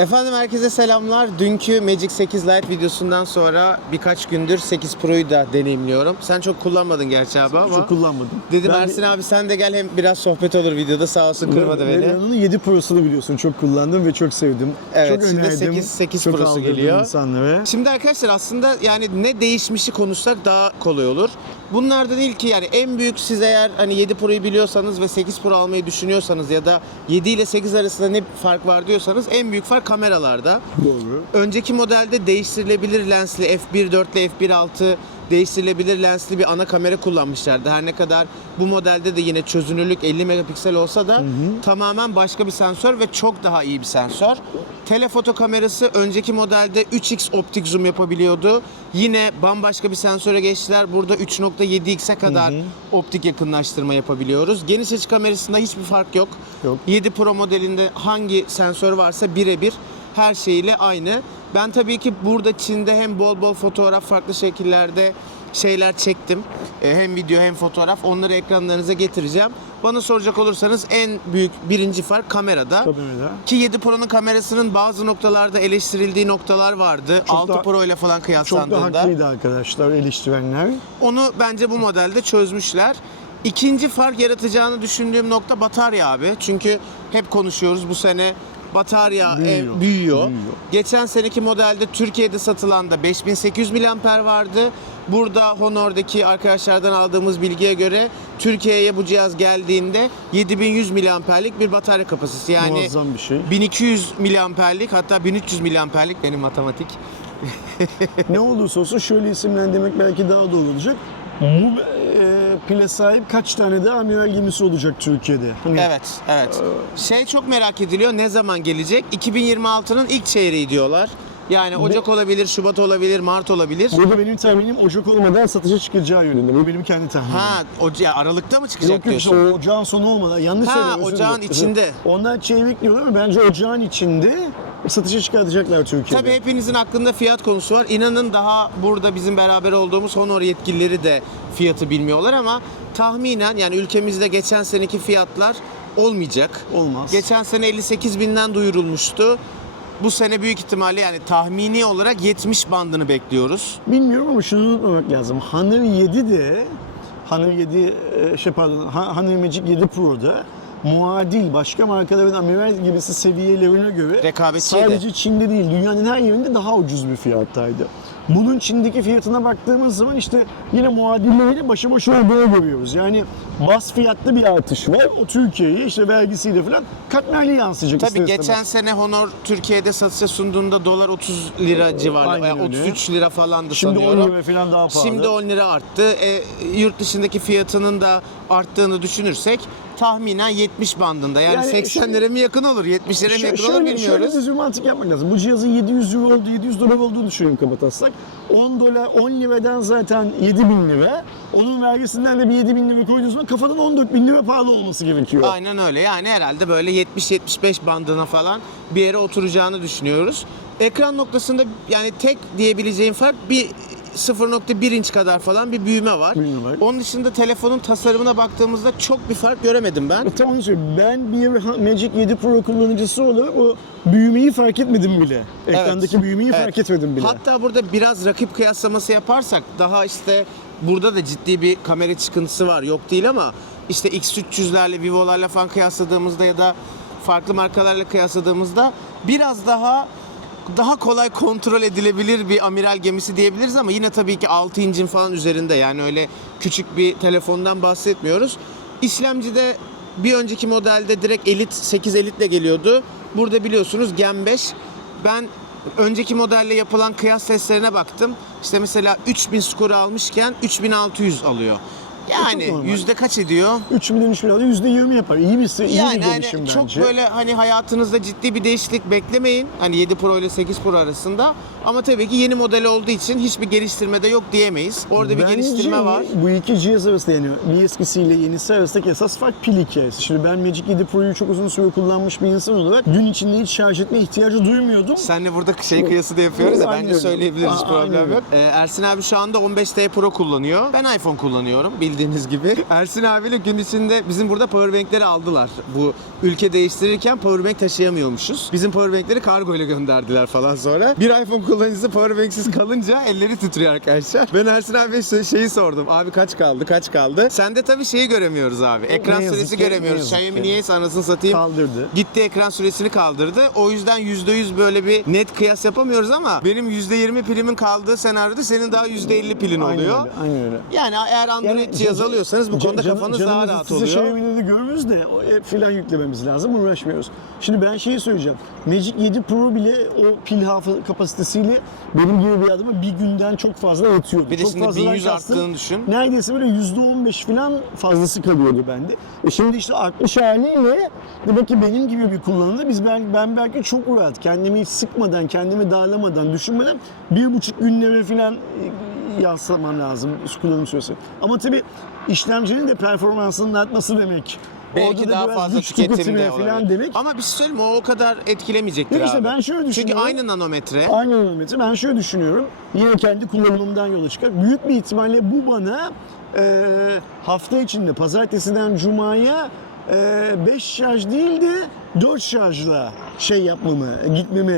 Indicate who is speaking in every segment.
Speaker 1: Efendim herkese selamlar. Dünkü Magic 8 Lite videosundan sonra birkaç gündür 8 Pro'yu da deneyimliyorum. Sen çok kullanmadın gerçi abi ama.
Speaker 2: Çok kullanmadım.
Speaker 1: Dedim
Speaker 2: Ben
Speaker 1: Ersin abi sen de gel hem biraz sohbet olur videoda sağ olsun kırmadı beni.
Speaker 2: Lenovo'nun 7 Pro'sunu biliyorsun. Çok kullandım ve çok sevdim.
Speaker 1: Evet,
Speaker 2: çok
Speaker 1: şimdi
Speaker 2: önerdim.
Speaker 1: 8 8
Speaker 2: çok
Speaker 1: Pro'su geliyor.
Speaker 2: insanlara.
Speaker 1: Şimdi arkadaşlar aslında yani ne değişmişi konuşsak daha kolay olur. Bunlardan ilki yani en büyük siz eğer hani 7 Pro'yu biliyorsanız ve 8 Pro almayı düşünüyorsanız ya da 7 ile 8 arasında ne fark var diyorsanız en büyük fark kameralarda.
Speaker 2: Doğru.
Speaker 1: Önceki modelde değiştirilebilir lensli f1.4 ile f1.6 değiştirilebilir lensli bir ana kamera kullanmışlardı. Her ne kadar bu modelde de yine çözünürlük 50 megapiksel olsa da tamamen başka bir sensör ve çok daha iyi bir sensör. Telefoto kamerası önceki modelde 3x optik zoom yapabiliyordu. Yine bambaşka bir sensöre geçtiler. Burada 3.7x'e kadar optik yakınlaştırma yapabiliyoruz. Geniş açı kamerasında hiçbir fark yok.
Speaker 2: Yok.
Speaker 1: 7 Pro modelinde hangi sensör varsa birebir her şeyiyle aynı. Ben tabii ki burada Çin'de hem bol bol fotoğraf farklı şekillerde şeyler çektim. E, Hem video hem fotoğraf. Onları ekranlarınıza getireceğim. Bana soracak olursanız en büyük birinci fark kamerada.
Speaker 2: Kamerada.
Speaker 1: Ki 7 Pro'nun kamerasının bazı noktalarda eleştirildiği noktalar vardı.
Speaker 2: Çok
Speaker 1: 6
Speaker 2: da-
Speaker 1: Pro ile falan
Speaker 2: Çok da
Speaker 1: kıyaslandığında.
Speaker 2: haklıydı arkadaşlar eleştirenler.
Speaker 1: Onu bence bu modelde çözmüşler. İkinci fark yaratacağını düşündüğüm nokta batarya abi. Çünkü hep konuşuyoruz bu sene batarya e, büyüyor.
Speaker 2: Büyüyor, büyüyor.
Speaker 1: Geçen seneki modelde Türkiye'de satılan da 5800 mAh vardı. Burada Honor'daki arkadaşlardan aldığımız bilgiye göre Türkiye'ye bu cihaz geldiğinde 7100 mAh'lik bir batarya kapasitesi. Yani
Speaker 2: Muazzam bir şey.
Speaker 1: 1200 mAh'lik hatta 1300 mAh'lik benim matematik.
Speaker 2: ne olursa olsun şöyle isimlendirmek belki daha doğru olacak. Bu pile sahip kaç tane daha amiral gemisi olacak Türkiye'de? Hani
Speaker 1: Evet, evet. Şey çok merak ediliyor. Ne zaman gelecek? 2026'nın ilk çeyreği diyorlar. Yani Ocak olabilir, Şubat olabilir, Mart olabilir.
Speaker 2: Burada benim tahminim Ocak olmadan satışa çıkacağı yönünde. Bu benim kendi tahminim.
Speaker 1: Ha, Oca Aralık'ta mı çıkacak
Speaker 2: Yok yok
Speaker 1: diyorsun?
Speaker 2: o ocağın sonu olmadan yanlış
Speaker 1: Ha,
Speaker 2: söylüyorum. özür
Speaker 1: ocağın içinde.
Speaker 2: Ondan çeyrek diyorlar ama bence ocağın içinde satışa çıkartacaklar Türkiye'de.
Speaker 1: Tabii hepinizin aklında fiyat konusu var. İnanın daha burada bizim beraber olduğumuz Honor yetkilileri de fiyatı bilmiyorlar ama tahminen yani ülkemizde geçen seneki fiyatlar olmayacak.
Speaker 2: Olmaz.
Speaker 1: Geçen sene 58 binden duyurulmuştu. Bu sene büyük ihtimalle yani tahmini olarak 70 bandını bekliyoruz.
Speaker 2: Bilmiyorum ama şunu unutmamak lazım. Honor 7 de Honor 7 e, şey pardon Honor Magic 7 Pro'da muadil başka markaların amiral gibisi seviyelerine göre
Speaker 1: Rekabetçiydi.
Speaker 2: sadece Çin'de değil dünyanın her yerinde daha ucuz bir fiyattaydı. Bunun Çin'deki fiyatına baktığımız zaman işte yine muadilleriyle başa baş olduğunu görüyoruz. Yani bas fiyatlı bir artış var. O Türkiye'ye işte vergisiyle falan katmerli yansıyacak
Speaker 1: Tabii
Speaker 2: ister
Speaker 1: geçen sene Honor Türkiye'de satışa sunduğunda dolar 30 lira veya
Speaker 2: öyle.
Speaker 1: 33 lira falandı
Speaker 2: Şimdi 10
Speaker 1: sanıyorum.
Speaker 2: lira falan daha pahalı.
Speaker 1: Şimdi 10 lira arttı. E, yurt dışındaki fiyatının da arttığını düşünürsek tahminen 70 bandında. Yani,
Speaker 2: Yani
Speaker 1: 80 lira mı yakın olur, 70 lira mı yakın olur
Speaker 2: şöyle,
Speaker 1: bilmiyoruz.
Speaker 2: şöyle bir mantık yapmak lazım. Bu cihazın 700 euro oldu, 700 dolar olduğunu düşünüyorum kabataslak. 10 dolar, 10 liradan zaten 7000 lira. Onun vergisinden de bir 7000 lira koyduğunuz zaman kafadan 14 bin lira pahalı olması gerekiyor.
Speaker 1: Aynen öyle. Yani herhalde böyle 70-75 bandına falan bir yere oturacağını düşünüyoruz. Ekran noktasında yani tek diyebileceğim fark bir 0.1 inç kadar falan bir büyüme var.
Speaker 2: Büyüme var.
Speaker 1: Onun dışında telefonun tasarımına baktığımızda çok bir fark göremedim ben.
Speaker 2: E, Tam onu söyleyeyim. Ben bir Magic 7 Pro kullanıcısı olarak o büyümeyi fark etmedim bile. Ekrandaki büyümeyi
Speaker 1: Evet.
Speaker 2: fark etmedim bile.
Speaker 1: Hatta burada biraz rakip kıyaslaması yaparsak daha işte burada da ciddi bir kamera çıkıntısı var. Yok değil ama işte X300'lerle, Vivo'larla falan kıyasladığımızda ya da farklı markalarla kıyasladığımızda biraz daha daha kolay kontrol edilebilir bir amiral gemisi diyebiliriz ama yine tabii ki 6 incin falan üzerinde yani öyle küçük bir telefondan bahsetmiyoruz. İşlemcide bir önceki modelde direkt Elite 8 Elite'le geliyordu. Burada biliyorsunuz Gen 5. Ben önceki modelle yapılan kıyas testlerine baktım. İşte mesela 3000 skoru almışken 3600 alıyor. Yani
Speaker 2: normal.
Speaker 1: yüzde kaç ediyor?
Speaker 2: 3 milyon 3 milyon yüzde 20 yapar. İyi bir, iyi
Speaker 1: Yani
Speaker 2: bir
Speaker 1: hani
Speaker 2: gelişim
Speaker 1: çok
Speaker 2: bence.
Speaker 1: böyle hani hayatınızda ciddi bir değişiklik beklemeyin. Hani 7 Pro ile 8 Pro arasında. Ama tabii ki yeni model olduğu için hiçbir geliştirme de yok diyemeyiz. Orada bir
Speaker 2: Bence
Speaker 1: geliştirme var.
Speaker 2: Bu iki cihaz arasında yani bir eskisiyle yenisi arasındaki esas fark pil hikayesi. Şimdi ben Magic 7 Pro'yu çok uzun süre kullanmış bir insan olarak gün içinde hiç şarj etme ihtiyacı duymuyordum.
Speaker 1: Senle burada şey kıyası da yapıyoruz ya
Speaker 2: Aynen
Speaker 1: bence
Speaker 2: öyle.
Speaker 1: söyleyebiliriz hiç
Speaker 2: A- aynen
Speaker 1: problem yok. Ee, Ersin abi şu anda 15T Pro kullanıyor. Ben iPhone kullanıyorum bildiğin bildiğiniz gibi. Ersin abiyle gün içinde bizim burada powerbankleri aldılar. Bu ülke değiştirirken powerbank taşıyamıyormuşuz. Bizim powerbankleri kargo ile gönderdiler falan sonra. Bir iPhone kullanıcısı powerbanksiz kalınca elleri titriyor arkadaşlar. Ben Ersin şey- şeyi sordum. Abi kaç kaldı kaç kaldı? Sende tabii şeyi göremiyoruz abi. Ekran
Speaker 2: Ne
Speaker 1: süresi
Speaker 2: ki,
Speaker 1: göremiyoruz. Xiaomi niyeyse anasını satayım.
Speaker 2: Kaldırdı.
Speaker 1: Gitti ekran süresini kaldırdı. O yüzden %100 böyle bir net kıyas yapamıyoruz ama benim %20 pilimin kaldığı senaryoda senin daha %50 pilin
Speaker 2: Aynen
Speaker 1: oluyor.
Speaker 2: öyle, aynen öyle.
Speaker 1: Yani eğer Android
Speaker 2: Yani
Speaker 1: cihaz alıyorsanız bu konuda
Speaker 2: can-
Speaker 1: kafanız daha rahat oluyor.
Speaker 2: Xiaomi'de de görürüz de o app filan yüklememiz lazım uğraşmıyoruz. Şimdi ben şeyi söyleyeceğim. Magic 7 Pro bile o pil hafıza kapasitesiyle benim gibi bir adama bir günden çok fazla yatıyordu.
Speaker 1: Bir de
Speaker 2: çok
Speaker 1: şimdi
Speaker 2: fazladan
Speaker 1: 1100
Speaker 2: kastım,
Speaker 1: arttığını düşün.
Speaker 2: Neredeyse böyle %15 falan fazlası kalıyordu bende. E şimdi işte artmış haliyle demek ki benim gibi bir kullanımda biz ben, ben belki çok rahat kendimi hiç sıkmadan, kendimi darlamadan, düşünmeden bir buçuk günlere falan e, yansıtmam lazım kullanım süresi. Ama tabii işlemcinin de performansının artması demek.
Speaker 1: Belki daha fazla tüketimde
Speaker 2: falan
Speaker 1: olabilir.
Speaker 2: demek.
Speaker 1: Ama bir şey söyleyeyim mi? O o kadar etkilemeyecektir
Speaker 2: Yok işte
Speaker 1: abi.
Speaker 2: ben şöyle
Speaker 1: Çünkü
Speaker 2: düşünüyorum.
Speaker 1: aynı nanometre.
Speaker 2: Aynı nanometre. Ben şöyle düşünüyorum. Yine kendi kullanımımdan yola çıkar. Büyük bir ihtimalle bu bana e, hafta içinde pazartesiden cumaya 5 şarj değil de 4 şarjla şey yapmamı, gitmemi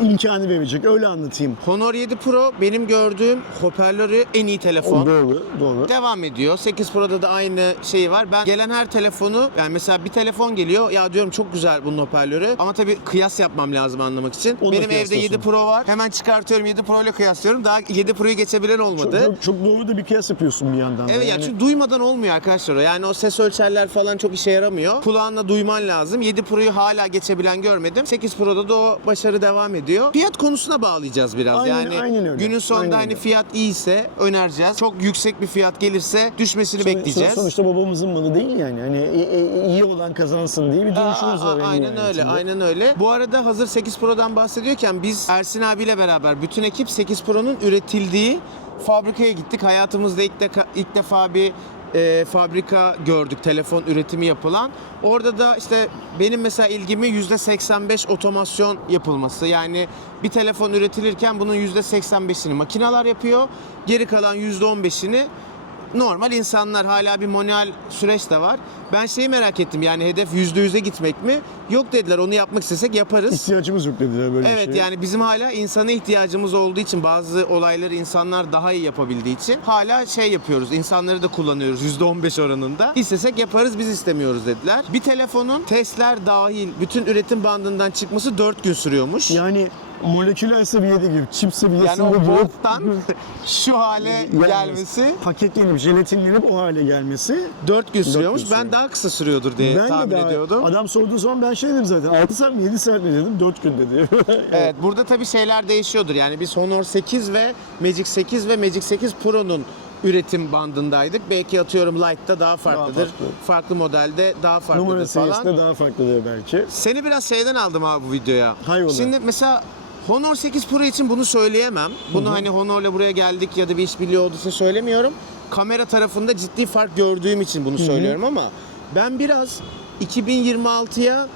Speaker 2: e, imkanı verecek. Öyle anlatayım.
Speaker 1: Honor 7 Pro benim gördüğüm hoparlörü en iyi telefon.
Speaker 2: Doğru, doğru.
Speaker 1: Devam ediyor. 8 Pro'da da aynı şeyi var. Ben gelen her telefonu yani mesela bir telefon geliyor. Ya diyorum çok güzel bunun hoparlörü. Ama tabii kıyas yapmam lazım anlamak için.
Speaker 2: Onu
Speaker 1: Benim evde 7
Speaker 2: kıyaslıyorsun.
Speaker 1: Pro var. Hemen çıkartıyorum 7 Pro ile kıyaslıyorum. Daha 7 Pro'yu geçebilen
Speaker 2: Çok,
Speaker 1: olmadı.
Speaker 2: çok, çok doğru da bir kıyas yapıyorsun bir yandan da.
Speaker 1: Evet yani çünkü duymadan olmuyor arkadaşlar o. Yani o ses ölçerler falan çok işe yaramıyor. Kulağınla duyman lazım. 7 Pro'yu hala geçebilen görmedim. 8 Pro'da da o başarı devam ediyor. Fiyat konusuna bağlayacağız biraz.
Speaker 2: Aynen-
Speaker 1: yani
Speaker 2: aynen öyle.
Speaker 1: günün sonunda
Speaker 2: Aynen
Speaker 1: hani
Speaker 2: öyle.
Speaker 1: fiyat iyiyse önereceğiz. Çok yüksek bir fiyat gelirse düşmesini
Speaker 2: Son-
Speaker 1: bekleyeceğiz.
Speaker 2: Sonuçta babamızın malı değil yani. Hani iyi olan kazansın diye bir
Speaker 1: Aa,
Speaker 2: var.
Speaker 1: aynen öyle,
Speaker 2: nihayetinde.
Speaker 1: aynen öyle. Bu arada hazır 8 Pro'dan bahsediyorken biz Ersin abiyle beraber bütün ekip 8 Pro'nun üretildiği fabrikaya gittik. Hayatımızda ilk, deka- ilk defa bir e, fabrika gördük telefon üretimi yapılan. Orada da işte benim mesela ilgimi %85 otomasyon yapılması. Yani bir telefon üretilirken bunun %85'ini makineler yapıyor. Geri kalan %15'ini normal insanlar hala bir manuel süreç de var. Ben şeyi merak ettim yani hedef %100'e gitmek mi? Yok dediler onu yapmak istesek yaparız.
Speaker 2: İhtiyacımız yok dediler böyle bir
Speaker 1: Evet
Speaker 2: şeye.
Speaker 1: yani bizim hala insana ihtiyacımız olduğu için bazı olayları insanlar daha iyi yapabildiği için hala şey yapıyoruz. insanları da kullanıyoruz %15 oranında. İstesek yaparız biz istemiyoruz dediler. Bir telefonun testler dahil bütün üretim bandından çıkması 4 gün sürüyormuş.
Speaker 2: Yani moleküler seviyede gibi, çip seviyesinde
Speaker 1: Yani o bottan şu hale gelmesi
Speaker 2: Paketlenip, jelatinlenip o hale gelmesi.
Speaker 1: 4 gün sürüyormuş.
Speaker 2: gün
Speaker 1: ben daha kısa sürüyordur diye
Speaker 2: ben
Speaker 1: tahmin
Speaker 2: de daha,
Speaker 1: ediyordum.
Speaker 2: adam sorduğu zaman ben şey dedim zaten 6 saat mi 7 saat mi dedim 4 gün dedi.
Speaker 1: Evet burada tabii şeyler değişiyordur. Yani biz Honor 8 ve Magic 8 ve Magic 8 Pro'nun üretim bandındaydık. Belki atıyorum Lite'da daha farklıdır.
Speaker 2: farklı.
Speaker 1: farklı. modelde daha farklıdır
Speaker 2: Numara
Speaker 1: falan.
Speaker 2: seviyesinde daha farklıdır belki.
Speaker 1: Seni biraz şeyden aldım abi bu videoya.
Speaker 2: Hayrola?
Speaker 1: Şimdi mesela Honor 8 Pro için bunu söyleyemem. Bunu hani Honor'la buraya geldik ya da bir işbirliği olduğu için söylemiyorum. Kamera tarafında ciddi fark gördüğüm için bunu söylüyorum ama ben biraz 2026'ya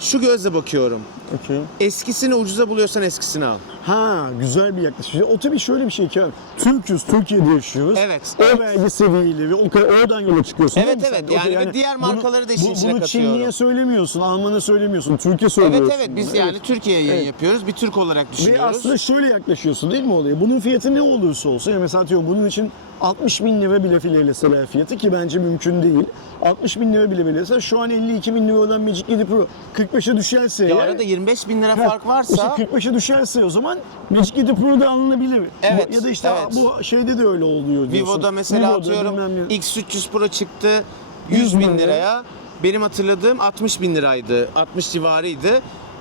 Speaker 1: şu gözle bakıyorum.
Speaker 2: Okey.
Speaker 1: Eskisini ucuza buluyorsan eskisini al.
Speaker 2: Ha güzel bir yaklaşım. O tabii şöyle bir şey ki Türk'üz, Türkiye'de yaşıyoruz.
Speaker 1: Evet,
Speaker 2: O
Speaker 1: evet.
Speaker 2: vergi seviyeyle ve o oradan yola çıkıyorsun.
Speaker 1: Evet, evet. Yani ve diğer markaları da işin
Speaker 2: bu-
Speaker 1: içine
Speaker 2: Bunu
Speaker 1: katıyorum.
Speaker 2: Çinli'ye söylemiyorsun, Alman'a söylemiyorsun, Türkiye söylüyorsun.
Speaker 1: Evet evet biz yani Türkiye'ye yayın
Speaker 2: Evet.
Speaker 1: yapıyoruz. Bir Türk olarak
Speaker 2: Ve
Speaker 1: düşünüyoruz.
Speaker 2: aslında şöyle yaklaşıyorsun değil mi olaya? Bunun fiyatı ne olursa olsun, ya mesela diyorum bunun için 60 bin lira bile fileyle fiyatı ki bence mümkün değil. 60 bin lira bile bilese şu an 52 bin lira olan Magic 7 Pro 45'e düşerse
Speaker 1: ya arada 25 bin lira fark varsa
Speaker 2: işte 45'e düşerse o zaman Magic 7 Pro da alınabilir.
Speaker 1: Evet,
Speaker 2: Bu- Ya da işte
Speaker 1: evet.
Speaker 2: bu şeyde de öyle oluyor diyorsun.
Speaker 1: Vivo'da mesela
Speaker 2: Vivo'da
Speaker 1: atıyorum
Speaker 2: bilmem ne.
Speaker 1: X300 Pro çıktı 100
Speaker 2: 100
Speaker 1: bin
Speaker 2: bin
Speaker 1: liraya. Benim hatırladığım 60 bin liraydı. 60 civarıydı.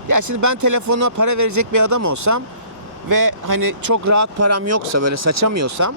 Speaker 1: Ya şimdi ben telefona para verecek bir adam olsam ve hani çok rahat param yoksa böyle saçamıyorsam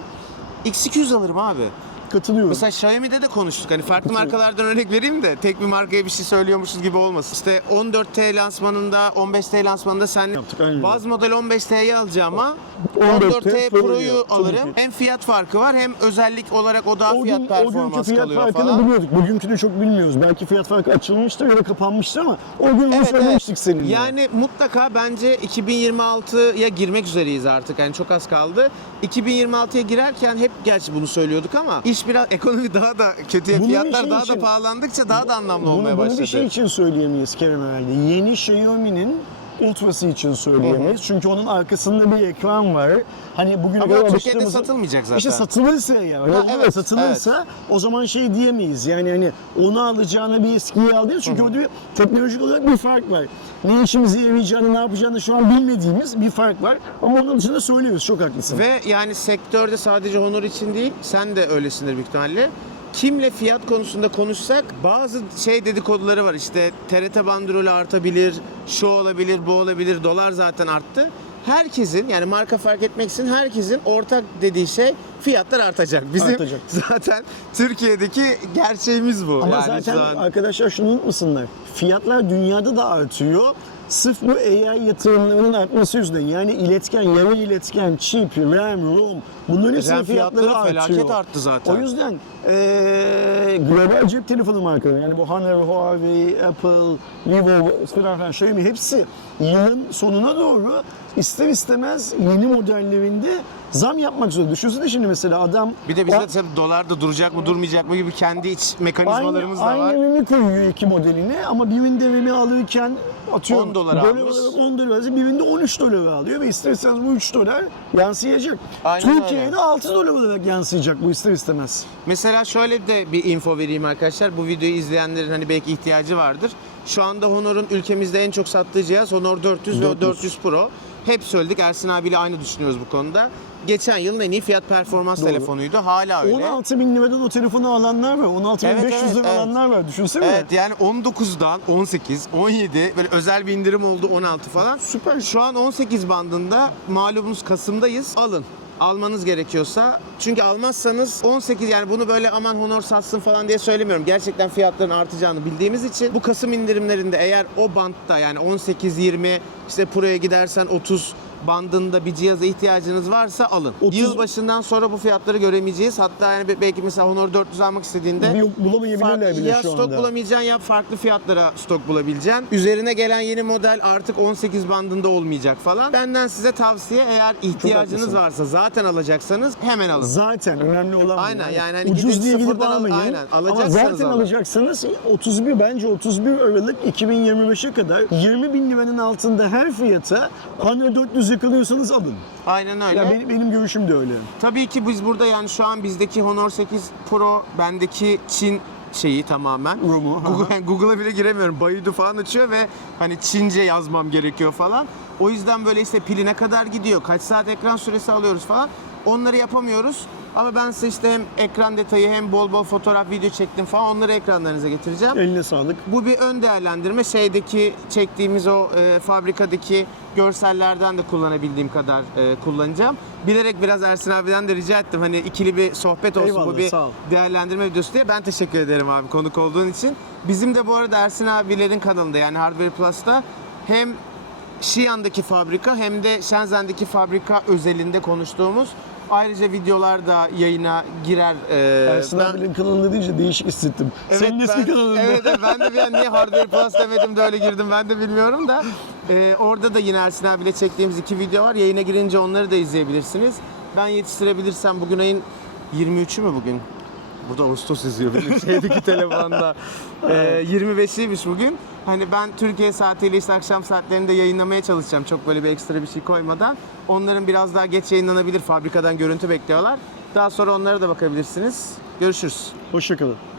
Speaker 1: X200 alırım abi.
Speaker 2: Katılıyorum.
Speaker 1: Mesela Xiaomi'de de konuştuk. Hani farklı markalardan örnek vereyim de tek bir markaya bir şey söylüyormuşuz gibi olmasın. İşte 14T lansmanında, 15T lansmanında sen
Speaker 2: Yaptık, aynen.
Speaker 1: baz model 15T'yi alacağıma
Speaker 2: 14T
Speaker 1: 14T
Speaker 2: Pro'yu
Speaker 1: alırım. Hem fiyat farkı var hem özellik olarak o daha
Speaker 2: o,
Speaker 1: fiyat
Speaker 2: gün, o
Speaker 1: performans
Speaker 2: günkü fiyat
Speaker 1: kalıyor
Speaker 2: farkını
Speaker 1: falan.
Speaker 2: biliyorduk. Bugünkünü çok bilmiyoruz. Belki fiyat farkı açılmıştır ya da kapanmıştır ama o gün
Speaker 1: Evet,
Speaker 2: söylemiştik seninle.
Speaker 1: Yani mutlaka bence 2026'ya girmek üzereyiz artık. Yani çok az kaldı. 2026'ya girerken hep gerçi bunu söylüyorduk ama iş iş biraz ekonomi daha da kötüye
Speaker 2: Bunun
Speaker 1: fiyatlar daha da
Speaker 2: için-
Speaker 1: pahalandıkça daha da anlamlı
Speaker 2: Bunu,
Speaker 1: olmaya
Speaker 2: bunu
Speaker 1: başladı.
Speaker 2: bir şey için söyleyemeyiz Kerem herhalde. Yeni Xiaomi'nin Ultra'sı için söyleyemeyiz. Çünkü onun arkasında bir ekran var. Hani bugün
Speaker 1: Ama Türkiye'de satılmayacak zaten.
Speaker 2: İşte satılırsa ya, öyle
Speaker 1: Ha, evet,
Speaker 2: satılırsa o zaman şey diyemeyiz. Yani hani onu alacağına bir eskiyi al diyoruz. Çünkü orada bir teknolojik olarak bir fark var. Ne işimize yarayacağını, ne yapacağını şu an bilmediğimiz bir fark var. Ama onun dışında söylüyoruz. Çok haklısın.
Speaker 1: Ve yani sektörde sadece Honor için değil, sen de öylesindir büyük ihtimalle. Kimle fiyat konusunda konuşsak bazı şey dedikoduları var işte TRT bandrolü artabilir, şu olabilir, bu olabilir, dolar zaten arttı. Herkesin yani marka fark etmeksizin herkesin ortak dediği şey fiyatlar artacak. Bizim
Speaker 2: Artacak.
Speaker 1: zaten Türkiye'deki gerçeğimiz bu.
Speaker 2: Ama
Speaker 1: yani
Speaker 2: zaten
Speaker 1: an-
Speaker 2: arkadaşlar şunu unutmasınlar. Fiyatlar dünyada da artıyor. Sırf bu AI yatırımlarının artması yüzünden yani iletken, yarı iletken, chip, RAM, ROM bunların hepsinin fiyatları
Speaker 1: fiyatları
Speaker 2: artıyor.
Speaker 1: felaket arttı zaten.
Speaker 2: O yüzden eee global cep telefonu markaları yani bu Honor, Huawei, Apple, Vivo falan filan Xiaomi hepsi yılın sonuna doğru ister istemez yeni modellerinde zam yapmak zorunda. Düşünsene şimdi mesela adam
Speaker 1: bir de bizde tabii dolar da duracak mı durmayacak mı gibi kendi iç mekanizmalarımız
Speaker 2: aynı,
Speaker 1: da var.
Speaker 2: Aynı RAM'i koyuyor iki modeline ama birinde RAM'i alırken atıyorum
Speaker 1: 10 dolar almış.
Speaker 2: olarak 10 dolar alırsa birinde 13 dolar alıyor ve ister istemez bu 3 dolar yansıyacak.
Speaker 1: Aynen
Speaker 2: Türkiye'de
Speaker 1: öyle.
Speaker 2: 6 dolar olarak yansıyacak bu ister istemez.
Speaker 1: Mesela şöyle de bir info vereyim arkadaşlar. Bu videoyu izleyenlerin hani belki ihtiyacı vardır. Şu anda Honor'un ülkemizde en çok sattığı cihaz Honor 400 ve
Speaker 2: 400.
Speaker 1: 400 Pro. Hep söyledik Ersin abiyle aynı düşünüyoruz bu konuda. Geçen yılın en iyi fiyat performans
Speaker 2: Doğru.
Speaker 1: telefonuydu. Hala öyle.
Speaker 2: 16 bin liradan o telefonu alanlar var. 16 bin
Speaker 1: Evet,
Speaker 2: 500
Speaker 1: evet,
Speaker 2: lira
Speaker 1: evet.
Speaker 2: alanlar var. Düşünsene.
Speaker 1: Evet yani 19'dan 18, 17 böyle özel bir indirim oldu 16 falan.
Speaker 2: Süper.
Speaker 1: Şu an 18 bandında malumunuz Kasım'dayız. Alın. Almanız gerekiyorsa. Çünkü almazsanız 18 yani bunu böyle aman Honor satsın falan diye söylemiyorum. Gerçekten fiyatların artacağını bildiğimiz için bu Kasım indirimlerinde eğer o bantta yani 18 20 işte Pro'ya gidersen 30 bandında bir cihaza ihtiyacınız varsa alın.
Speaker 2: 30
Speaker 1: Yılbaşından sonra bu fiyatları göremeyeceğiz. Hatta yani belki mesela Honor 400 almak istediğinde
Speaker 2: bulamayabilirler bile
Speaker 1: ya
Speaker 2: şu
Speaker 1: stok
Speaker 2: anda.
Speaker 1: bulamayacaksın ya farklı fiyatlara stok bulabileceksin. Üzerine gelen yeni model artık 18 bandında olmayacak falan. Benden size tavsiye eğer ihtiyacınız varsa zaten alacaksanız hemen alın.
Speaker 2: Zaten önemli olan.
Speaker 1: Aynen, yani hani
Speaker 2: ucuz diye gidip
Speaker 1: sıfırdan al-
Speaker 2: almayın.
Speaker 1: aynen,
Speaker 2: Ama
Speaker 1: alacaksanız
Speaker 2: zaten
Speaker 1: alın.
Speaker 2: alacaksanız 31 bence 31 Aralık 2025'e kadar 20 bin liranın altında her fiyata Honor 400 yakalıyorsanız alın.
Speaker 1: Aynen öyle.
Speaker 2: Ya benim, benim görüşüm de öyle.
Speaker 1: Tabii ki biz burada yani şu an bizdeki Honor 8 Pro bendeki Çin şeyi tamamen. Google, Google'a bile giremiyorum. Baidu falan açıyor ve hani Çince yazmam gerekiyor falan. O yüzden böyle işte pili ne kadar gidiyor, kaç saat ekran süresi alıyoruz falan. Onları yapamıyoruz. Ama ben size işte hem ekran detayı hem bol bol fotoğraf, video çektim falan onları ekranlarınıza getireceğim.
Speaker 2: Eline sağlık.
Speaker 1: Bu bir ön değerlendirme. Şeydeki çektiğimiz o e, fabrikadaki görsellerden de kullanabildiğim kadar e, kullanacağım. Bilerek biraz Ersin abiden de rica ettim. Hani ikili bir sohbet olsun
Speaker 2: Eyvallah,
Speaker 1: bu bir
Speaker 2: sağ ol.
Speaker 1: değerlendirme videosu diye. Ben teşekkür ederim abi konuk olduğun için. Bizim de bu arada Ersin abilerin kanalında yani Hardware Plus'ta hem Xi'an'daki fabrika hem de Shenzhen'deki fabrika özelinde konuştuğumuz ayrıca videolar da yayına girer. E,
Speaker 2: Ersin
Speaker 1: ben-
Speaker 2: abinin kanalında deyince değişik hissettim. Senin
Speaker 1: ben,
Speaker 2: ismi kanalında.
Speaker 1: Evet, evet, ben de bir an niye Hardware Plus demedim de öyle girdim ben de bilmiyorum da. Ee, orada da yine Ersin abiyle çektiğimiz iki video var. Yayına girince onları da izleyebilirsiniz. Ben yetiştirebilirsem bugün ayın 23'ü mü bugün? Burada Ağustos yazıyor benim şeydeki telefonda. Ee, 25'iymiş bugün. Hani ben Türkiye saatiyle işte akşam saatlerinde yayınlamaya çalışacağım. Çok böyle bir ekstra bir şey koymadan. Onların biraz daha geç yayınlanabilir. Fabrikadan görüntü bekliyorlar. Daha sonra onlara da bakabilirsiniz. Görüşürüz.
Speaker 2: Hoşçakalın.